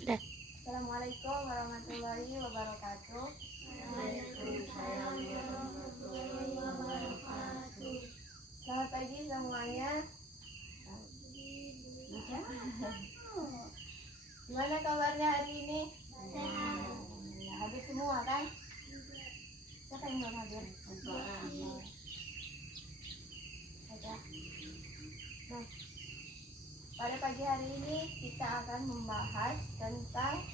Udah. Assalamualaikum warahmatullahi wabarakatuh. Waalaikumsalam warahmatullahi wabarakatuh. Selamat pagi semuanya. Gimana kabarnya hari ini? Sehat. Habis semua kan? Siapa yang belum hadir? Ada. Nah, pada pagi hari ini kita akan membahas tentang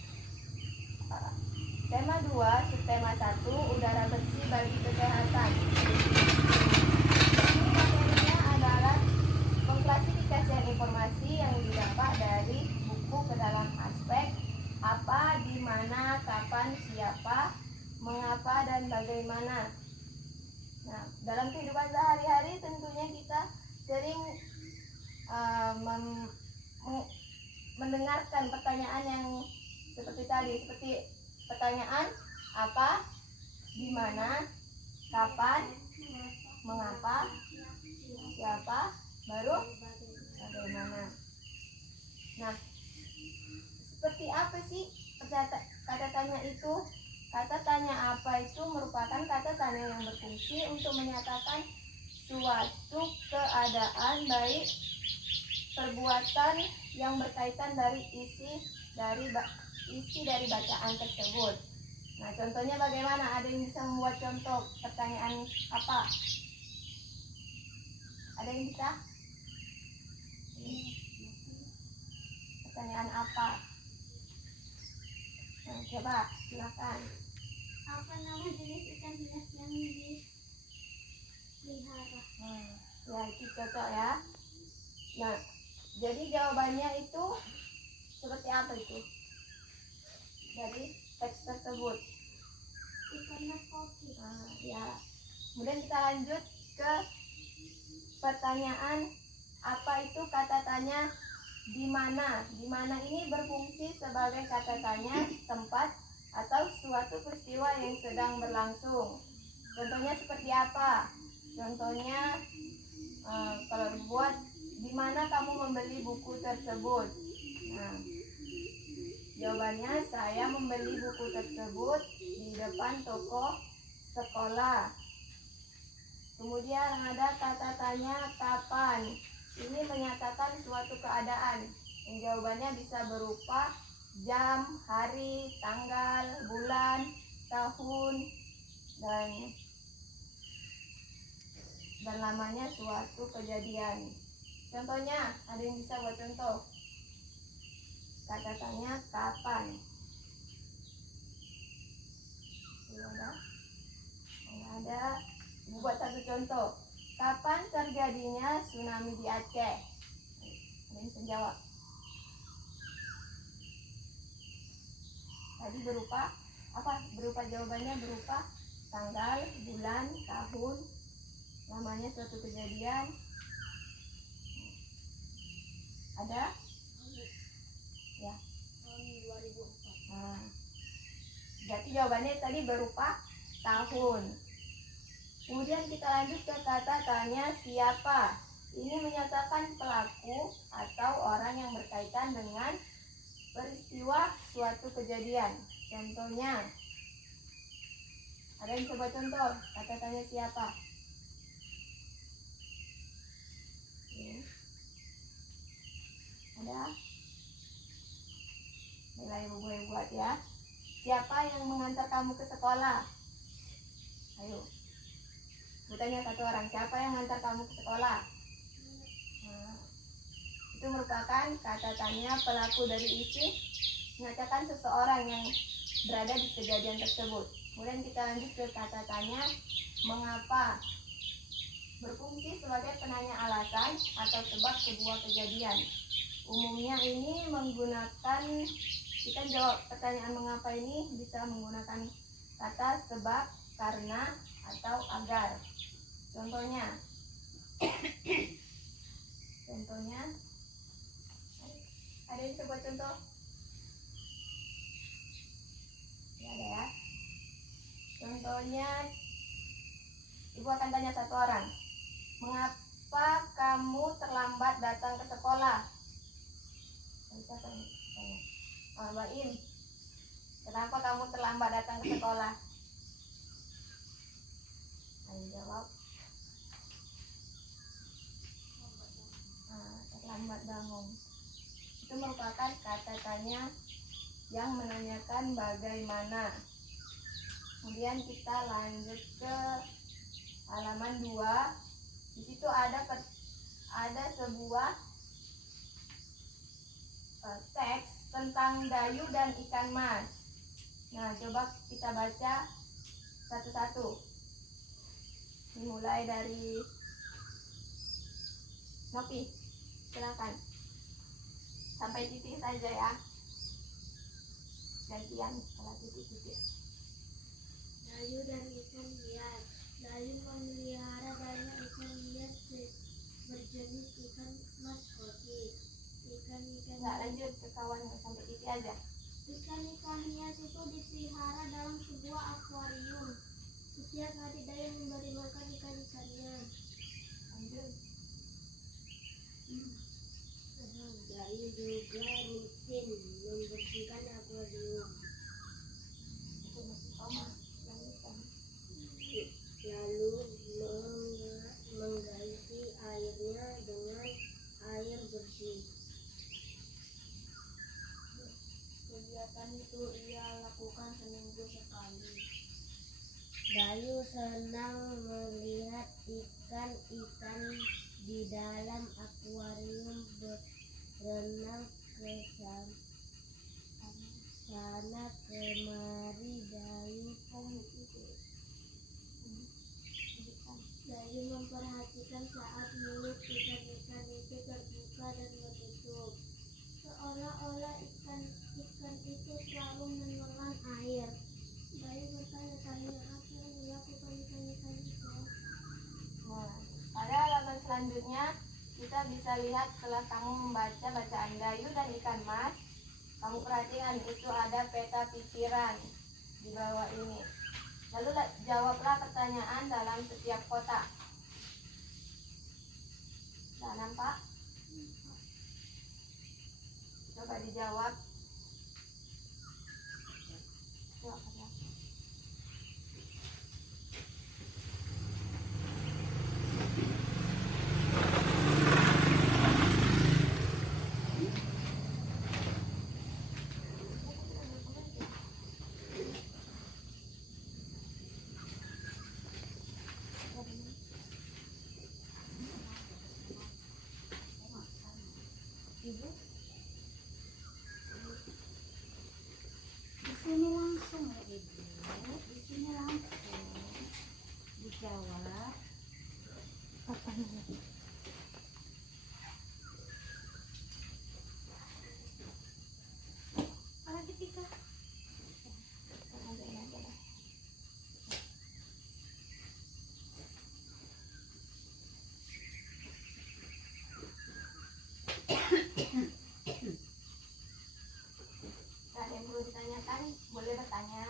tema 2, subtema 1, udara bersih bagi kesehatan. Ini materinya adalah pengklasifikasian informasi yang didapat dari buku ke dalam aspek apa, di mana, kapan, siapa, mengapa, dan bagaimana. Nah, dalam kehidupan sehari-hari tentunya kita sering mendengarkan pertanyaan yang seperti tadi, seperti pertanyaan apa, di mana, kapan, mengapa, siapa, baru bagaimana. Nah, seperti apa sih kata tanya itu? Kata tanya apa itu merupakan kata tanya yang berfungsi untuk menyatakan suatu keadaan, baik perbuatan yang berkaitan dari isi dari bacaan tersebut. Nah, contohnya bagaimana? Ada yang bisa membuat contoh pertanyaan apa? Ada yang bisa? Pertanyaan apa? Nah, coba silakan. Apa nama jenis ikan hias yang dipelihara? Ya, itu cocok ya. Nah, jadi jawabannya itu seperti apa itu? Dari teks tersebut. Ikan mas koki. Ya. Kemudian kita lanjut ke pertanyaan apa itu kata tanya di mana. Di mana ini berfungsi sebagai kata tanya tempat atau suatu peristiwa yang sedang berlangsung. Contohnya seperti apa? Contohnya kalau dibuat di mana kamu membeli buku tersebut. Nah, jawabannya saya membeli buku tersebut di depan toko sekolah. Kemudian ada kata tanya kapan. Ini menyatakan suatu keadaan. Yang jawabannya bisa berupa jam, hari, tanggal, bulan, tahun, dan lamanya suatu kejadian. Contohnya, ada yang bisa buat contoh? Kata tanya kapan. Ada? Enggak ada. Buat satu contoh. Kapan terjadinya tsunami di Aceh? Ada yang bisa jawab? Tadi berupa apa? Berupa jawabannya berupa tanggal, bulan, tahun, namanya suatu kejadian. Ada? Ya. Tahun 2004. Nah, jadi jawabannya tadi berupa tahun. Kemudian kita lanjut ke kata tanya siapa. Ini menyatakan pelaku atau orang yang berkaitan dengan peristiwa suatu kejadian. Contohnya, ada yang coba contoh kata tanya siapa? Ada? Nilai ibu boleh buat ya. Siapa yang mengantar kamu ke sekolah? Ayo. Bertanya satu orang, siapa yang mengantar kamu ke sekolah? Nah, itu merupakan kata tanya pelaku dari isi menyatakan seseorang yang berada di kejadian tersebut. Kemudian kita lanjut ke kata tanya mengapa. Berfungsi sebagai penanya alasan atau sebab sebuah kejadian. Umumnya ini menggunakan, kita jawab pertanyaan mengapa ini bisa menggunakan kata sebab, karena, atau agar. Contohnya, ada yang coba contoh? Ya, ada ya. Contohnya, ibu akan tanya satu orang, mengapa kamu terlambat datang ke sekolah? Bisa tanya. Mbak Im, kenapa kamu terlambat datang ke sekolah? Ayo jawab. Terlambat bangun. Itu merupakan kata tanya yang menanyakan bagaimana. Kemudian kita lanjut ke halaman 2. Di situ ada sebuah teks tentang Dayu dan ikan mas. Nah, coba kita baca satu-satu. Dimulai dari Nopi, silakan. Sampai titik saja ya. Gantian setelah titik-titik. Dayu dan ikan hias. Dayu memelihara banyak ikan hias berjenis ikan mas putih. Ikan-ikan Nggak, lanjut ke kawan sampai titik aja. Ikan-ikan hias itu dipelihara dalam sebuah akuarium. Setiap hari Dayu memberi makan ikan-ikannya. Lanjut. Dayu juga rutin membersihkan akuarium. Itu masih koma. Lanjutkan. Lalu mengganti airnya dengan air bersih. Kegiatan itu ia lakukan seminggu sekali. Dayu senang melihat ikan-ikan di dalam akuarium berenang ke sana kemari. Dayu memperhatikan saat mulut ikan-ikan itu terbuka dan tertutup, seolah-olah ikan-ikan itu selalu menelan air. Dayu bertanya-tanya apa yang dilakukan ikan-ikan itu. Nah, pada halaman selanjutnya kita bisa lihat setelah kamu membaca bacaan Dayu dan ikan mas, kamu perhatikan itu ada peta pikiran di bawah ini. Lalu jawablah pertanyaan dalam setiap kotak. Nah, nampak? Coba dijawab. Coba. Ibu, Di sini langsung ya Ibu, di sini langsung dijawab. apa nih? Kalau ketika Ada yang perlu ditanyakan, boleh bertanya.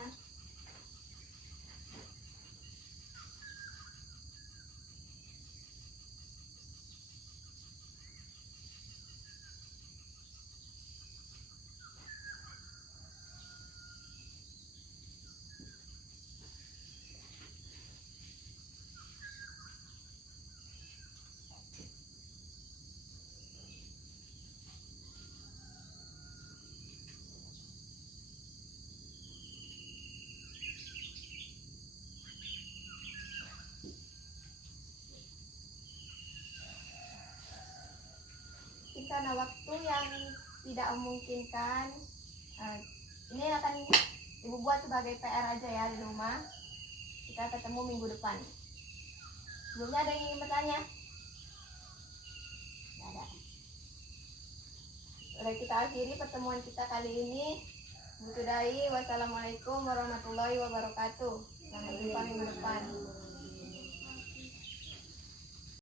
Karena waktu yang tidak memungkinkan, ini akan ibu buat sebagai PR aja ya di rumah. Kita ketemu minggu depan. Sebelumnya ada yang ingin bertanya? Tidak ada. Sudah kita akhiri pertemuan kita kali ini. Wassalamualaikum warahmatullahi wabarakatuh. Sampai jumpa minggu depan.